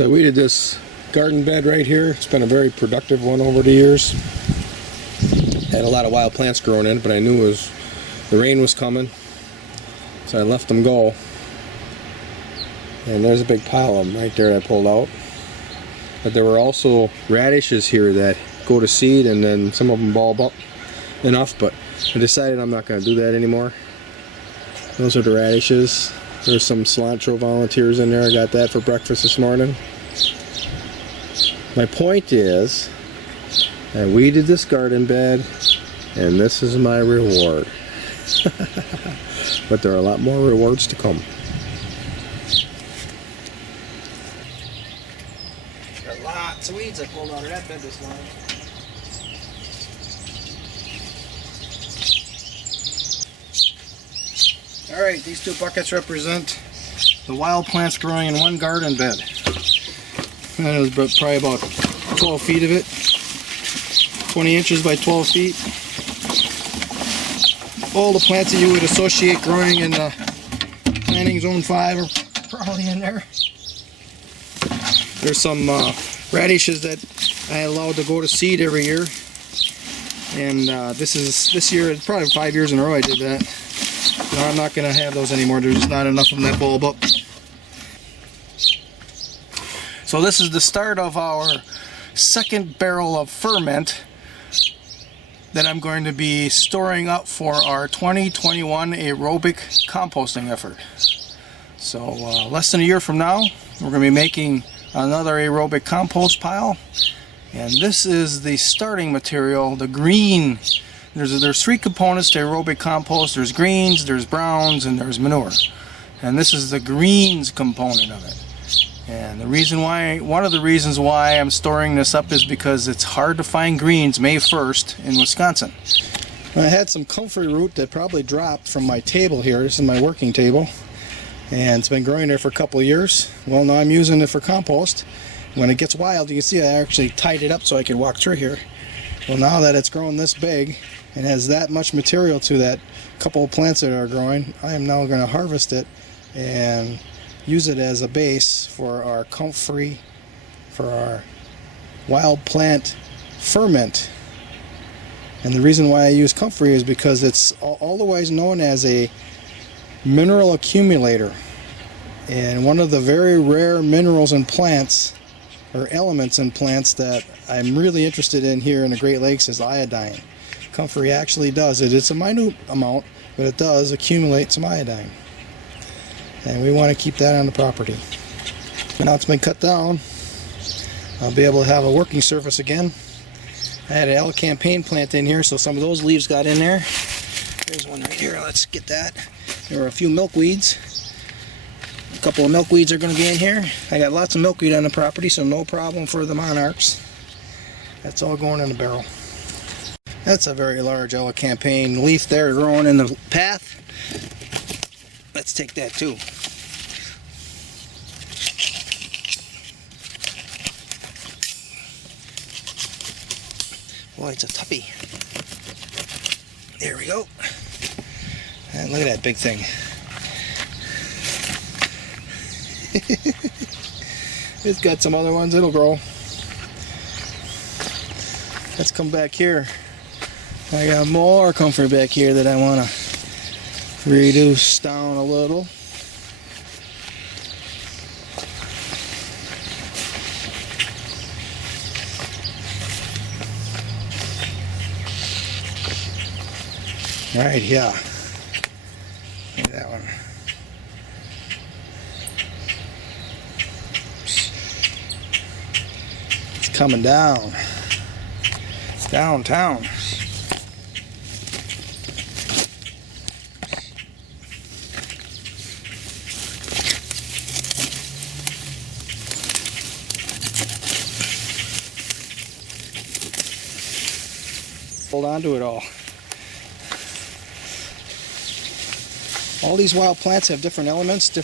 So I weeded this garden bed right here. It's been a very productive one over the years. Had a lot of wild plants growing in it, but I knew the rain was coming, so I left them go. And there's a big pile of them right there I pulled out. But there were also radishes here that go to seed, and then some of them bulb up enough, but I decided I'm not going to do that anymore. Those are the radishes. There's some cilantro volunteers in there. I got that for breakfast this morning. My point is, I weeded this garden bed, and this is my reward. But there are a lot more rewards to come. There are lots of weeds I pulled out of that bed this morning. Alright, these two buckets represent the wild plants growing in one garden bed. That was probably about 12 feet of it. 20 inches by 12 feet. All the plants that you would associate growing in the planting zone 5 are probably in there. There's some radishes that I allowed to go to seed every year. And this year, probably 5 years in a row I did that. No, I'm not going to have those anymore. There's not enough of them that bulb up. So this is the start of our second barrel of ferment that I'm going to be storing up for our 2021 aerobic composting effort. So less than a year from now, we're going to be making another aerobic compost pile. And this is the starting material, the green. There's 3 components to aerobic compost. There's greens, there's browns, and there's manure. And this is the greens component of it. And one of the reasons why I'm storing this up is because it's hard to find greens May 1st in Wisconsin. I had some comfrey root that probably dropped from my table here. This is my working table. And it's been growing there for a couple of years. Well, now I'm using it for compost. When it gets wild, you can see I actually tied it up so I can walk through here. Well, now that it's grown this big and has that much material to that couple of plants that are growing, I am now going to harvest it and use it as a base for our comfrey, for our wild plant ferment. And the reason why I use comfrey is because it's otherwise known as a mineral accumulator. And one of the very rare minerals in plants, or elements in plants, that I'm really interested in here in the Great Lakes is iodine. Comfrey actually does it. It's a minute amount, but it does accumulate some iodine. And we want to keep that on the property. Now it's been cut down, I'll be able to have a working surface again. I had an L-campaign plant in here, so some of those leaves got in there. There's one right here, let's get that. There were a few milkweeds. A couple of milkweeds are going to be in here. I got lots of milkweed on the property, so no problem for the monarchs. That's all going in the barrel. That's a very large L-campaign leaf there growing in the path. Let's take that too. Boy, it's a toughie. There we go. And look at that big thing. It's got some other ones, it'll grow. Let's come back here. I got more comfrey back here that I want to reduce down a little. Right, yeah. Look at that one. It's coming down. Downtown. Hold on to it all. All these wild plants have different elements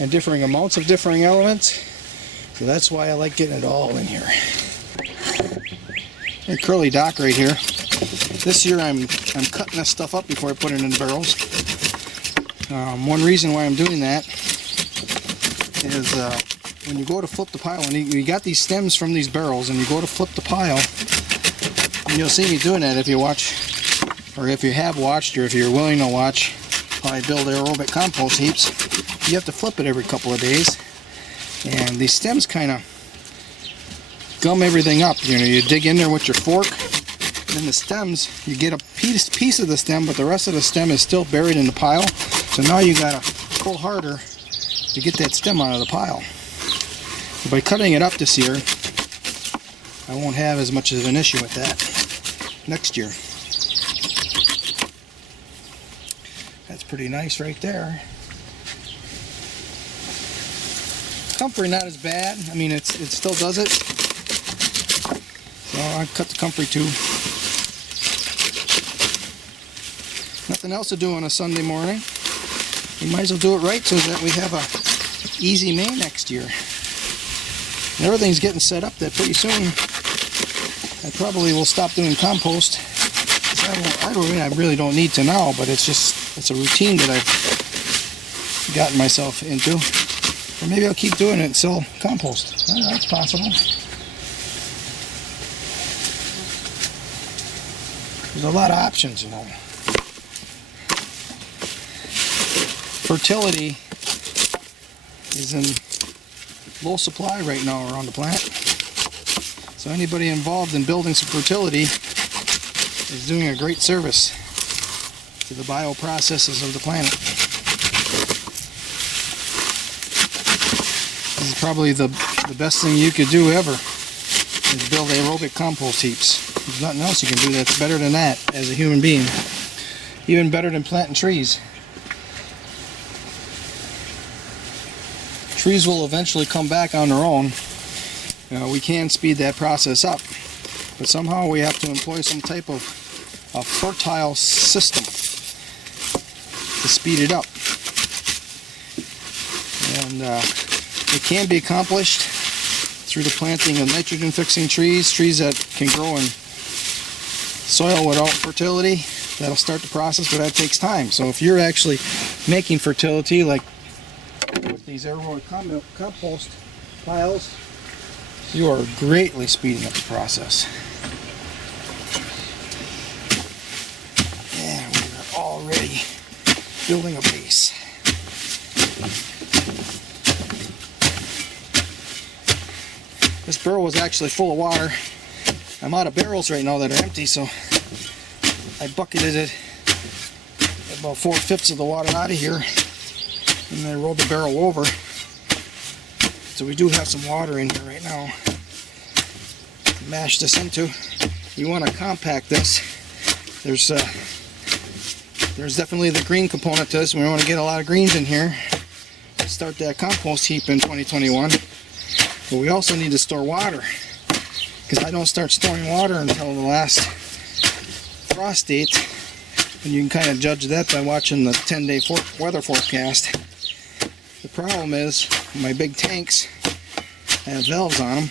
and differing amounts of differing elements. So that's why I like getting it all in here. And curly dock right here. This year I'm cutting this stuff up before I put it in the barrels. One reason why I'm doing that is when you go to flip the pile, and you got these stems from these barrels, and you go to flip the pile, and you'll see me doing that if you watch, or if you have watched, or if you're willing to watch how I build aerobic compost heaps. You have to flip it every couple of days, and these stems kind of gum everything up. You know, you dig in there with your fork, and then the stems, you get a piece of the stem, but the rest of the stem is still buried in the pile. So now you gotta pull harder to get that stem out of the pile. So by cutting it up this year, I won't have as much of an issue with that next year. That's pretty nice right there. Comfrey not as bad. I mean, it still does it. So I cut the comfrey too. Nothing else to do on a Sunday morning. We might as well do it right so that we have a easy May next year. And everything's getting set up that pretty soon I probably will stop doing compost. I really don't need to now, but it's a routine that I've gotten myself into. Or maybe I'll keep doing it and sell compost. That's possible. There's a lot of options, you know. Fertility is in low supply right now around the plant. So anybody involved in building some fertility is doing a great service to the bioprocesses of the planet. This is probably the best thing you could do ever, is build aerobic compost heaps. There's nothing else you can do that's better than that as a human being. Even better than planting trees. Trees will eventually come back on their own. We can speed that process up, but somehow we have to employ some type of a fertile system to speed it up. And it can be accomplished through the planting of nitrogen-fixing trees that can grow in soil without fertility. That'll start the process, but that takes time. So if you're actually making fertility, like with these aerobic compost piles, you are greatly speeding up the process. And we're already building a base. This barrel was actually full of water. I'm out of barrels right now that are empty, so I bucketed it about 4/5 of the water out of here, and I rolled the barrel over. So we do have some water in here right now to mash this into. You want to compact this. There's definitely the green component to this. We want to get a lot of greens in here. Start that compost heap in 2021. But we also need to store water, because I don't start storing water until the last frost date. And you can kind of judge that by watching the 10-day weather forecast. The problem is my big tanks have valves on them,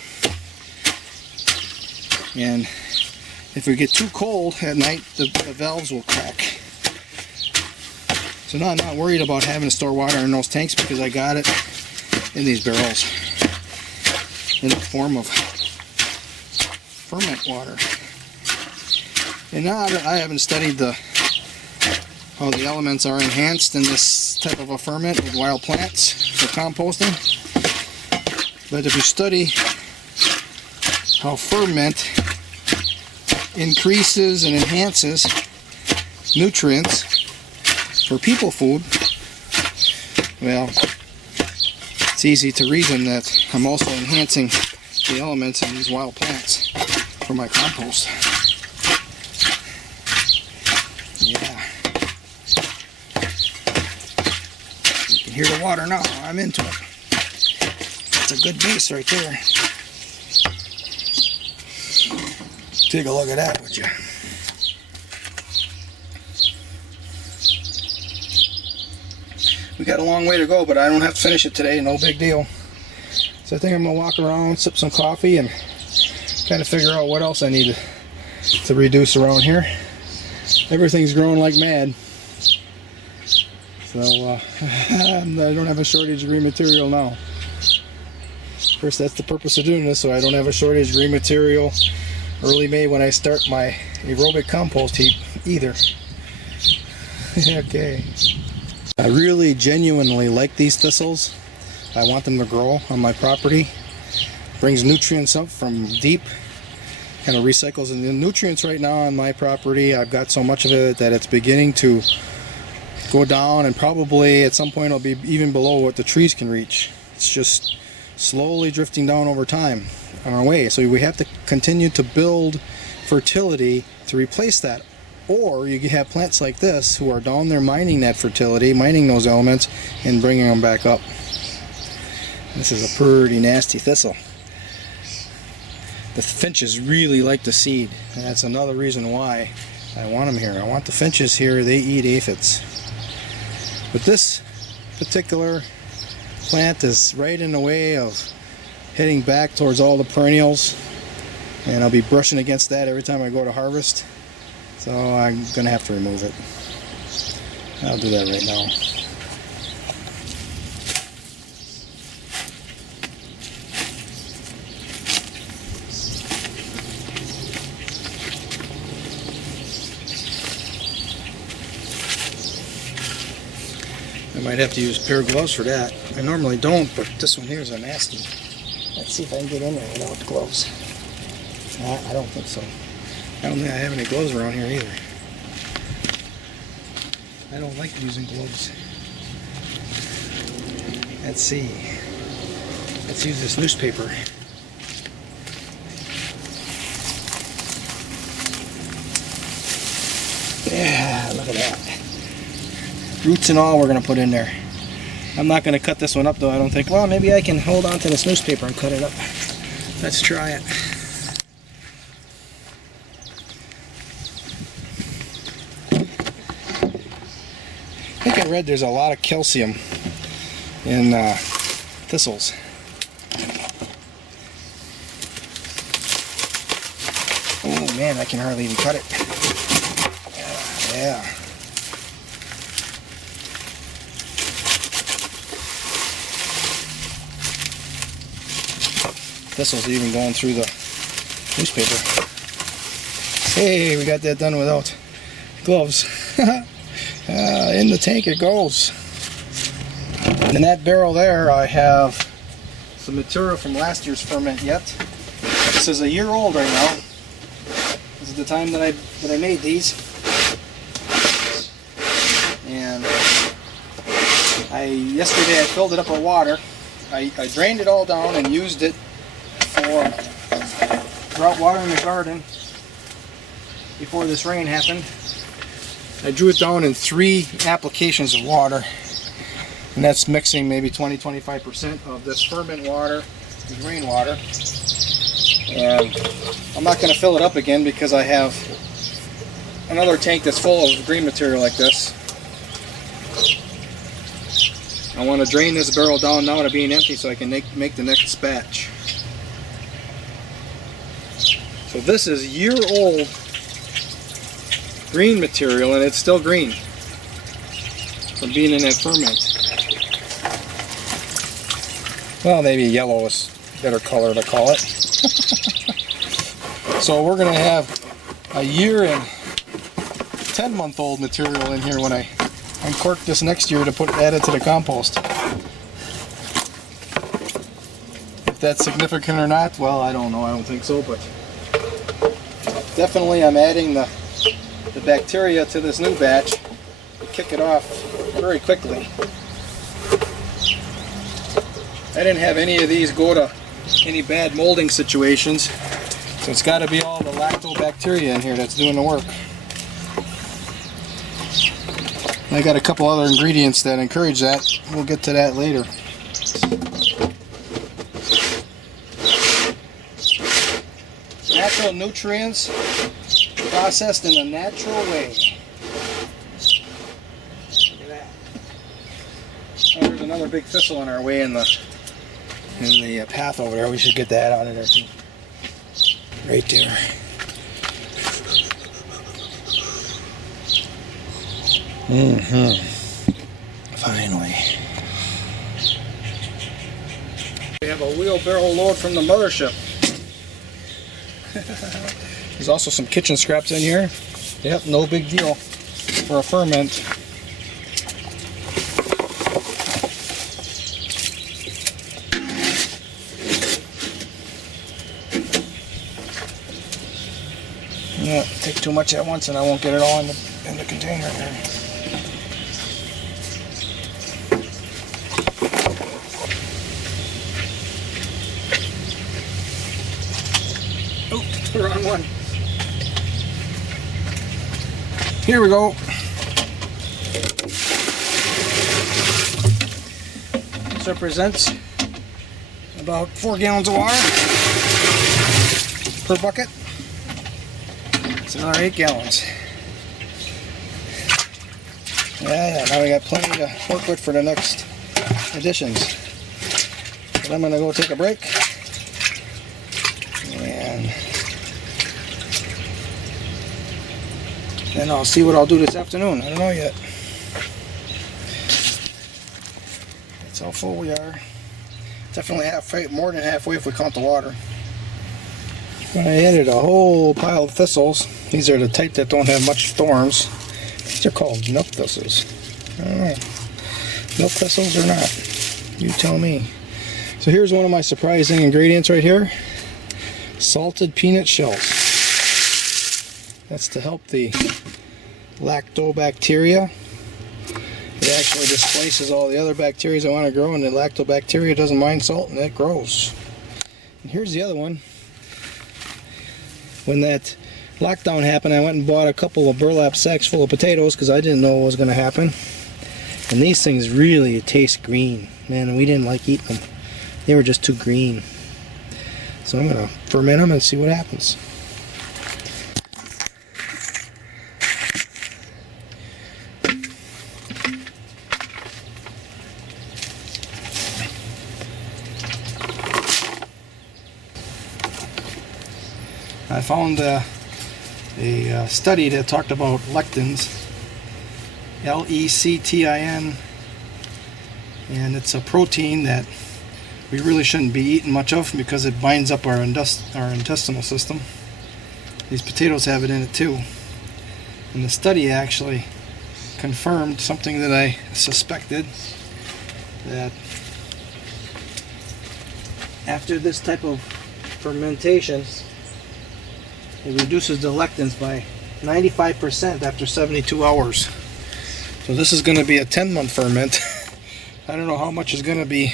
and if we get too cold at night, the valves will crack. So now I'm not worried about having to store water in those tanks, because I got it in these barrels in the form of ferment water. And now I haven't studied how the elements are enhanced in this type of a ferment with wild plants for composting. But if you study how ferment increases and enhances nutrients for people food, well, it's easy to reason that I'm also enhancing the elements in these wild plants for my compost. Yeah. You can hear the water now. I'm into it. It's a good base right there. Take a look at that, would you? We got a long way to go, but I don't have to finish it today. No big deal. So I think I'm going to walk around, sip some coffee, and kind of figure out what else I need to reduce around here. Everything's growing like mad. So I don't have a shortage of green material now. course, that's the purpose of doing this, so I don't have a shortage of green material early May when I start my aerobic compost heap either. Okay. I really genuinely like these thistles. I want them to grow on my property. Brings nutrients up from deep, kind of recycles the nutrients right now on my property. I've got so much of it that it's beginning to go down, and probably at some point it'll be even below what the trees can reach. It's just slowly drifting down over time on our way. So we have to continue to build fertility to replace that. Or you have plants like this who are down there mining that fertility, mining those elements, and bringing them back up. This is a pretty nasty thistle. The finches really like the seed, and that's another reason why I want them here. I want the finches here. They eat aphids. But this particular plant is right in the way of heading back towards all the perennials, and I'll be brushing against that every time I go to harvest. So I'm going to have to remove it. I'll do that right now. I might have to use a pair of gloves for that. I normally don't, but this one here is a nasty. Let's see if I can get in there without the gloves. I don't think so. I don't think I have any gloves around here either. I don't like using gloves. Let's see. Let's use this newspaper. Yeah, look at that. Roots and all we're going to put in there. I'm not going to cut this one up though, I don't think. Well, maybe I can hold on to this newspaper and cut it up. Let's try it. I think I read there's a lot of calcium in thistles. Oh man, I can hardly even cut it. Yeah. Thistles even going through the newspaper. Hey, we got that done without gloves. In the tank it goes. And in that barrel there I have some material from last year's ferment yet. This is a year old right now. This is the time that I made these. And yesterday I filled it up with water. I drained it all down and used it for drought water in the garden before this rain happened. I drew it down in 3 applications of water, and that's mixing maybe 20-25% of this ferment water with rainwater. And I'm not going to fill it up again because I have another tank that's full of green material like this. I want to drain this barrel down now to being empty so I can make the next batch. So this is year-old green material, and it's still green from being in that ferment. Well, maybe yellow is a better color to call it. So we're going to have a year and 10-month-old material in here when I uncork this next year to add it to the compost. If that's significant or not, well, I don't know. I don't think so, but definitely I'm adding the bacteria to this new batch to kick it off very quickly. I didn't have any of these go to any bad molding situations, so it's got to be all the lactobacteria in here that's doing the work. I got a couple other ingredients that encourage that. We'll get to that later. Natural nutrients processed in a natural way. Look at that. Oh, there's another big thistle on our way in the path over there. We should get that out of there too. Right there. Finally. We have a wheelbarrow load from the mothership. There's also some kitchen scraps in here. Yep, no big deal for a ferment. Yeah, take too much at once and I won't get it all in the container there. Oh, the wrong one. Here we go. This represents about 4 gallons of water per bucket. It's another 8 gallons. Yeah, now we got plenty to work with for the next additions. But I'm gonna go take a break. And then I'll see what I'll do this afternoon. I don't know yet. That's how full we are. Definitely halfway, more than halfway if we count the water. I added a whole pile of thistles. These are the type that don't have much thorns. These are called milk thistles. I don't know. Milk thistles or not? You tell me. So here's one of my surprising ingredients right here. Salted peanut shells. That's to help the lactobacteria. It actually displaces all the other bacteria that want to grow, and the lactobacteria doesn't mind salt, and it grows. And here's the other one. When that lockdown happened, I went and bought a couple of burlap sacks full of potatoes because I didn't know what was going to happen. And these things really taste green. Man, we didn't like eating them. They were just too green. So I'm going to ferment them and see what happens. I found a study that talked about lectins, L-E-C-T-I-N, and it's a protein that we really shouldn't be eating much of because it binds up our intestinal system. These potatoes have it in it too. And the study actually confirmed something that I suspected, that after this type of fermentation, it reduces the lectins by 95% after 72 hours. So this is going to be a 10-month ferment. I don't know how much is going to be.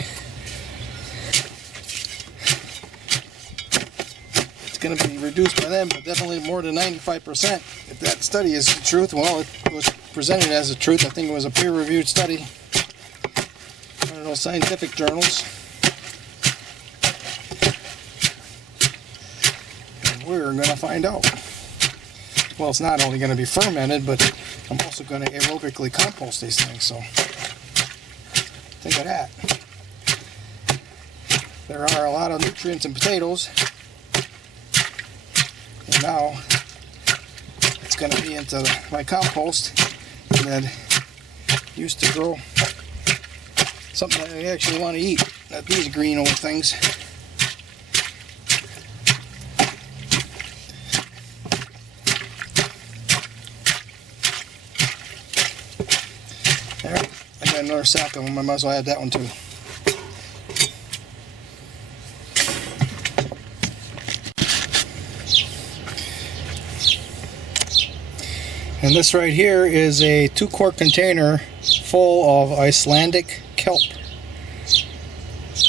It's going to be reduced by them, but definitely more than 95%. If that study is the truth, well, it was presented as the truth. I think it was a peer-reviewed study. One of those scientific journals. We're going to find out. Well, it's not only going to be fermented, but I'm also going to aerobically compost these things, so think of that. There are a lot of nutrients in potatoes, and now it's going to be into my compost that used to grow something that I actually want to eat, not these green old things. Alright, I got another sack of them. I might as well add that one too. And this right here is a 2-quart container full of Icelandic kelp.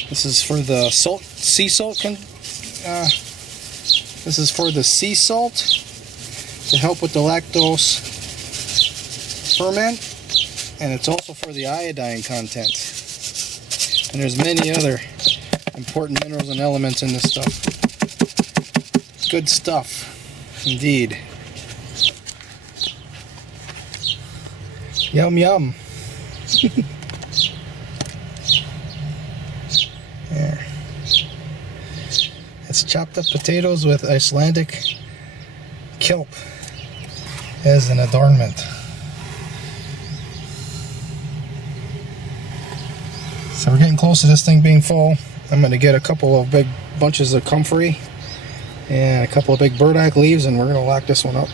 This is for the sea salt. This is for the sea salt to help with the lactose ferment. And it's also for the iodine content. And there's many other important minerals and elements in this stuff. Good stuff, indeed. Yum yum. There. It's chopped up potatoes with Icelandic kelp as an adornment. So we're getting close to this thing being full. I'm going to get a couple of big bunches of comfrey and a couple of big burdock leaves, and we're going to lock this one up.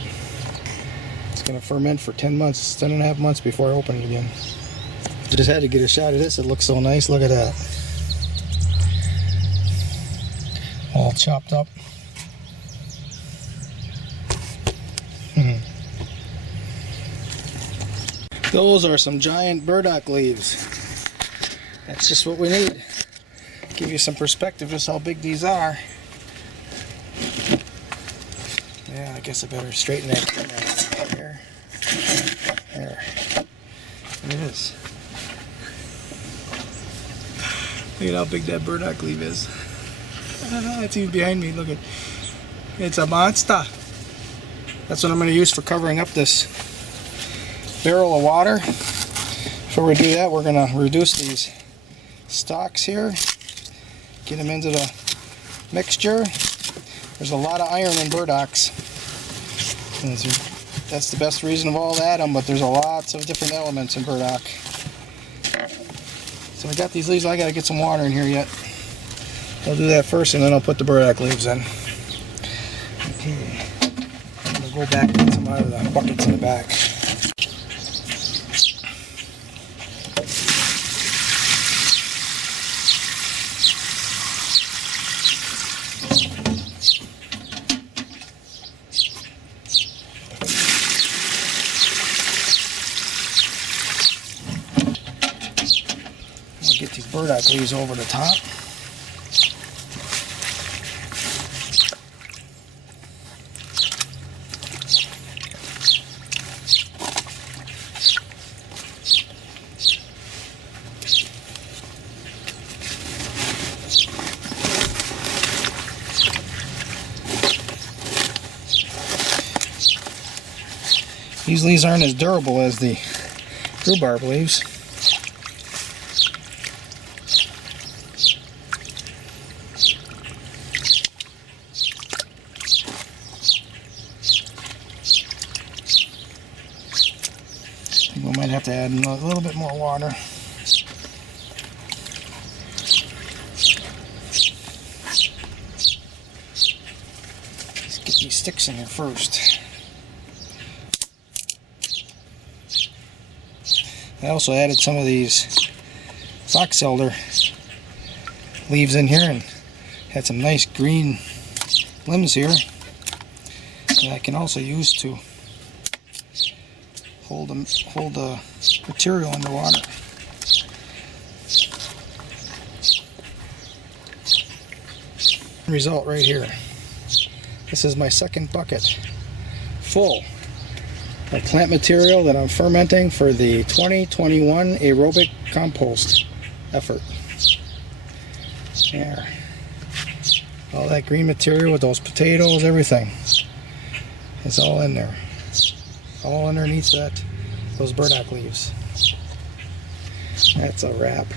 It's going to ferment for 10 months, 10 and a half months before I open it again. Just had to get a shot of this. It looks so nice. Look at that. All chopped up. Those are some giant burdock leaves. That's just what we need. Give you some perspective just how big these are. Yeah, I guess I better straighten that here. There. It is. Look at how big that burdock leaf is. It's even behind me. Look at it. It's a monster. That's what I'm going to use for covering up this barrel of water. Before we do that, we're going to reduce these stalks here. Get them into the mixture. There's a lot of iron in burdocks. And that's the best reason of all to add them, but there's a lots of different elements in burdock. So I got these leaves. I got to get some water in here yet. I'll do that first, and then I'll put the burdock leaves in. Okay. I'm going to go back and get some out of the buckets in the back. Get these burdock leaves over the top. These leaves aren't as durable as the rhubarb leaves. We might have to add a little bit more water. Let's get these sticks in here first. I also added some of these box elder leaves in here and had some nice green limbs here that I can also use to hold the material underwater. Result right here. This is my second bucket full of plant material that I'm fermenting for the 2021 aerobic compost effort. There. All that green material with those potatoes, everything is all in there. All underneath those burdock leaves. That's a wrap.